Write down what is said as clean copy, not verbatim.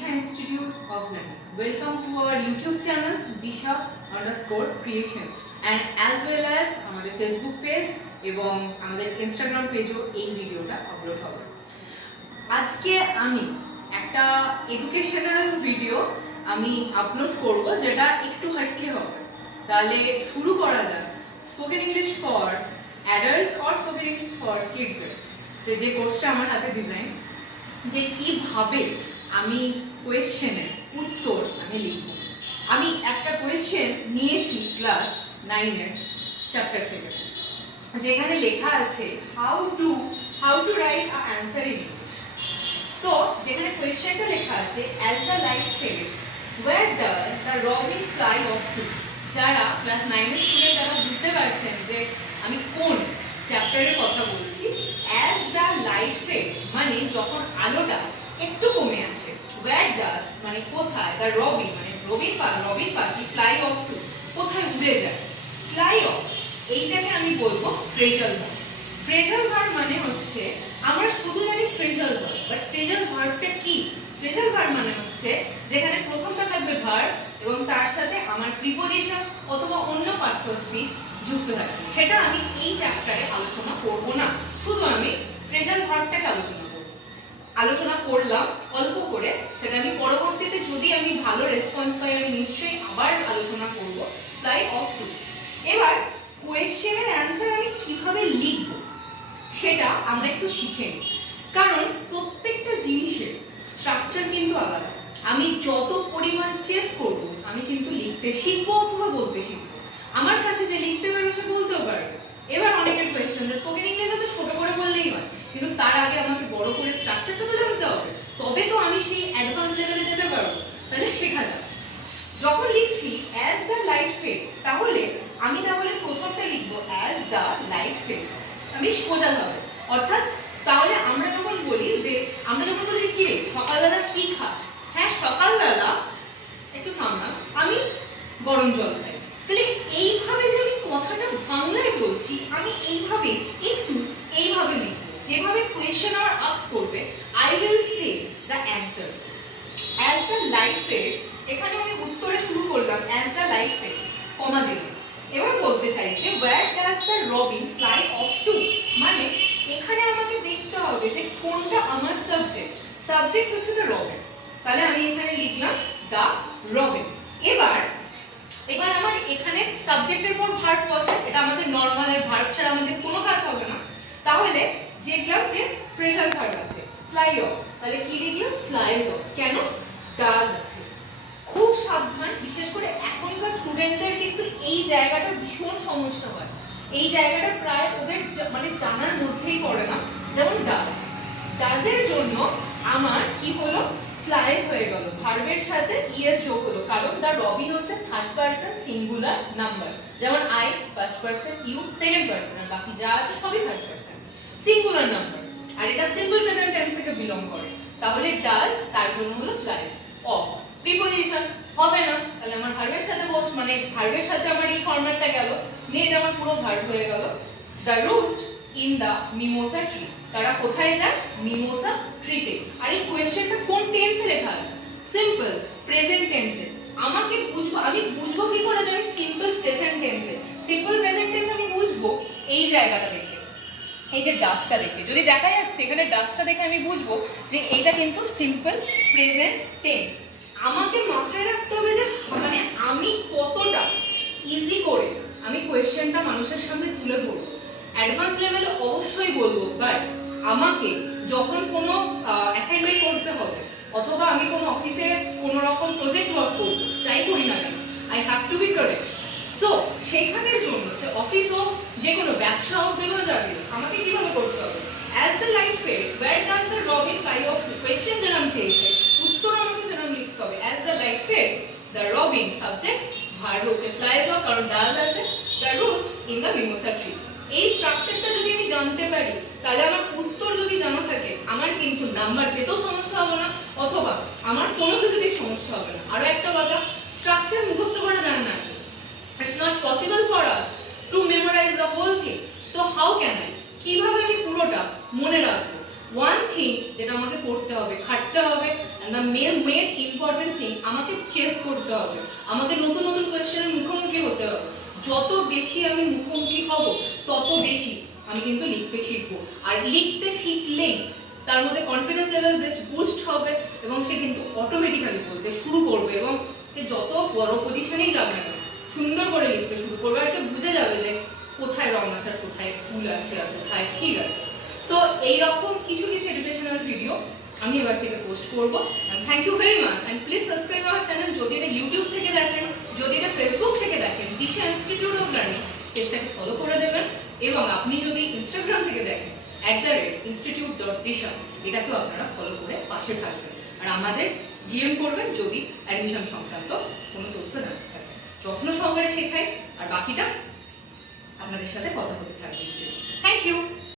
Disha Institute of Learning. Welcome to our YouTube channel Disha_creation and as well as আমাদের Facebook page এবং আমাদের Instagram পেজেও এই ভিডিওটা upload হবে। আজকে আমি একটা এডুকেশনাল ভিডিও আমি আপলোড করব যেটা একটু হটকে হবে। তাহলে শুরু করা যাক spoken English for adults or spoken English for kids সে যে কোর্সটা আমার হাতে ডিজাইন যে কিভাবে আমি কোয়েশ্চেনের উত্তর আমি লিখব। আমি একটা কোয়েশ্চেন নিয়েছি ক্লাস 9-এর চ্যাপ্টার থেকে, যেখানে লেখা আছে how to write a answer in English. So যেখানে কোয়েশ্চেনটা লেখা আছে as the light fades where does the robin fly off to. যারা ক্লাস 9-এর স্টুডেন্ট তারা বুঝতে পারছেন যে আমি কোন চ্যাপ্টারের কথা বলছি। অ্যাজ দ্য লাইট ফেডস মানে যখন আলোটা একটু কমে আসে, ওয়্যার ডাজ মানে কোথায়, দ্য রবিন মানে রবিন পাখি ফ্লাই অফ টু কোথায় উড়ে যায়। ফ্লাই অফ এইটাকে আমি বলবো ফ্রেজাল ভার্ব। ফ্রেজাল ভার্ব মানে হচ্ছে আমরা শুধু জানি ফ্রেজাল ভার্ব, বাট ফ্রেজাল ভার্বটা কি? ফ্রেজাল ভার্ব মানে হচ্ছে যেখানে প্রথমটা থাকবে ভার্ব এবং তার সাথে আমার প্রিপোজিশন অথবা অন্য পার্টস অফ স্পিচ যুক্ত থাকে। সেটা আমি এই চ্যাপ্টারে আলোচনা করব না, শুধু আমি ফ্রেজাল ভার্বটাকে আলোচনা করলাম অল্প করে। সেটা আমি পরবর্তীতে যদি আমি ভালো রেসপন্স পাই আমি নিশ্চয়ই আবার আলোচনা করব ফ্লাই অফ টু। এবার কোয়েশ্চেনের অ্যান্সার আমি কিভাবে লিখব সেটা আমরা একটু শিখে নিই, কারণ প্রত্যেকটা জিনিসের স্ট্রাকচার কিন্তু আলাদা। আমি যত পরিমাণ চেস করব আমি কিন্তু লিখতে শিখবো অথবা বলতে শিখবো। আমার কাছে যে লিখতে পারবে সে বলতেও পারবে। এবার অনেকের কোয়েশ্চেন স্পোকেন ইংলিশে তো ছোট করে বললেই হয়, কিন্তু তার আগে আমাকে বড় করে স্ট্রাকচারটা তো জানতে হবে, তবে তো আমি সেই অ্যাডভান্স লেভেলে যেতে পারবো। তাহলে শেখা যাক। যখন লিখছি অ্যাজ দ্য লাইট ফেডস, তাহলে প্রথমটা লিখবো অ্যাজ দ্য লাইট ফেডস, আমি সোজা ভাবে। অর্থাৎ তাহলে আমরা যখন বলি কি রে সকালবেলা কি খাস, হ্যাঁ সকালবেলা একটু থামলাম আমি গরম জল খাই। তাহলে এইভাবে যে আমি কথাটা বাংলায় বলছি আমি এইভাবে লিখবো যেভাবে কোয়েশ্চেন আমার আস্ক করবে। I will say the answer as the light fades. এখানে আমি উত্তরে শুরু করলাম as the light fades comma দিলাম। এবার বলতে চাইছে where does the robin fly off to, মানে এখানে আমাকে দেখতে হবে যে কোনটা আমার সাবজেক্ট হচ্ছে দ্য রবিন। তাহলে আমি এখানে লিখলাম দ্য রবিন। এবার আমার এখানে সাবজেক্টের পর ভার্ব বসে, এটা আমাদের নরমালের ভার্ব ছাড়া আমাদের কোনো কাজ হবে না। তাহলে দেখলাম যে ফ্রেজাল ভার্ব আছে ফ্লাই অফ, তাহলে কি লিখলাম ফ্লাইজ অফ। কেন? ডাজ আছে। খুব সাবধান, বিশেষ করে এখনকার স্টুডেন্টদের কিন্তু এই জায়গাটা ভীষণ সমস্যা হয়। এই জায়গাটা প্রায় ওদের মানে জানার মধ্যেই পড়ে না। যেমন ডাজের জন্য আমার কি হলো ফ্লাইজ হয়ে গেল, ভার্বের সাথে ইএস যোগ হলো, কারণ দা রবিন হচ্ছে থার্ড পারসন সিঙ্গুলার নাম্বার। যেমন I first person, you second person, আর বাকি যা আছে সবই থার্ড পারসন সিঙ্গুলার নাম্বার, আর এটা সিম্পল প্রেজেন্ট টেন্স থেকে বিলং করে। তাহলে ডাজ তার জন্য হলো ফ্লাইজ অফ। প্রিপোজিশন হবে না, তাহলে আমার ভার্বের সাথে মানে ভার্বের সাথে আমার এই ফরম্যাটটা গেল, নিয়ে এটা আমার পুরো ভার্ব হয়ে গেল। The roost in the mimosa tree, তারা কোথায় যায়? মিমোসা ট্রিতে। আর এই কোয়েশ্চেনটা কোন টেন্সে লেখা আছে? সিম্পল প্রেজেন্ট টেন্সে। আমি বুঝবো কি করে যে আমি সিম্পল প্রেজেন্ট টেন্সে? সিম্পল প্রেজেন্ট টেন্স আমি বুঝবো এই জায়গাটা দেখে, এই যে ডাস্টটা দেখে। যদি দেখা যাচ্ছে এখানে ডাস্টটা দেখে আমি বুঝবো যে এইটা কিন্তু সিম্পল প্রেজেন্ট টেন্স। আমাকে মাথায় রাখতে হবে যে মানে আমি কতটা ইজি করে আমি কোয়েশ্চেনটা মানুষের সামনে তুলে ধরবো। অ্যাডভান্স লেভেলে অবশ্যই বলবো, বাট আমাকে যখন কোনো অ্যাসাইনমেন্ট করতে হবে অথবা আমি কোনো অফিসে কোনো রকম প্রজেক্ট ওয়ার্ক করবো, যাই করি না কেন I have to be correct. So সেইখানের জন্য সে অফিস হোক, যে কোনো ব্যবসা হোক, যে কোনো চাকরি হোক, আমাকে কিভাবে করতে হবে? As the light fades where does the robin fly off to. Question যেরকম চেয়েছে উত্তর আমাকে সেরকম লিখতে হবে as the light fades the robin, subject, verb হচ্ছে ফ্লাইজ অফ কারণ ডাজ আছে, the roost in the mimosa tree. এই স্ট্রাকচারটা যদি আমি জানতে পারি তাহলে আমার উত্তর যদি জানা থাকে আমার কিন্তু নাম্বার পেতেও সমস্যা হবে না, অথবা আমার কোনো কিছুতেই সমস্যা হবে না। আরো একটা কথা, স্ট্রাকচার মুখস্থ করা যায় না, it's not possible for us to memorize the whole thing. So how can I, কিভাবে আমি পুরোটা মনে রাখবো? ওয়ান থিং যেটা আমাকে করতে হবে, খাটতে হবে, and the main important thing, আমাকে চেস করতে হবে, আমাকে নতুন নতুন কোয়েশ্চেনের মুখোমুখি হতে হবে। যত বেশি আমি মুখোমুখি হব তত বেশি আমি কিন্তু লিখতে শিখবো। আর লিখতে শিখলেই তার মধ্যে কনফিডেন্স লেভেল বেশ বুস্ট হবে এবং সে কিন্তু অটোমেটিক্যালি বলতে শুরু করবে এবং সে যত বড় পজিশনেই যাবে না সুন্দর করে লিখতে শুরু করবে। আর সে বুঝে যাবে যে কোথায় রং আছে আর কোথায় ভুল আছে আর কোথায় ঠিক আছে। সো এইরকম কিছু কিছু এডুকেশনাল ভিডিও আমি এবার থেকে পোস্ট করবো। Thank you very much and please subscribe our channel. যদি এটা ইউটিউব থেকে দেখেন, যদি এটা ফেসবুক থেকে দেখেন, দিশা ইনস্টিটিউট অফ লার্নিং পেজটাকে ফলো করে দেবেন। এবং আপনি যদি ইনস্টাগ্রাম থেকে দেখেন @institute.disha, এটাকেও আপনারা ফলো করে পাশে থাকবেন। আর আমাদের ডিএম করবেন যদি অ্যাডমিশন সংক্রান্ত কোনো তথ্য জানতে থাকে। যত্ন সহকারে শেখাই আর বাকিটা আপনাদের সাথে কথা বলতে থাকবে। Thank you.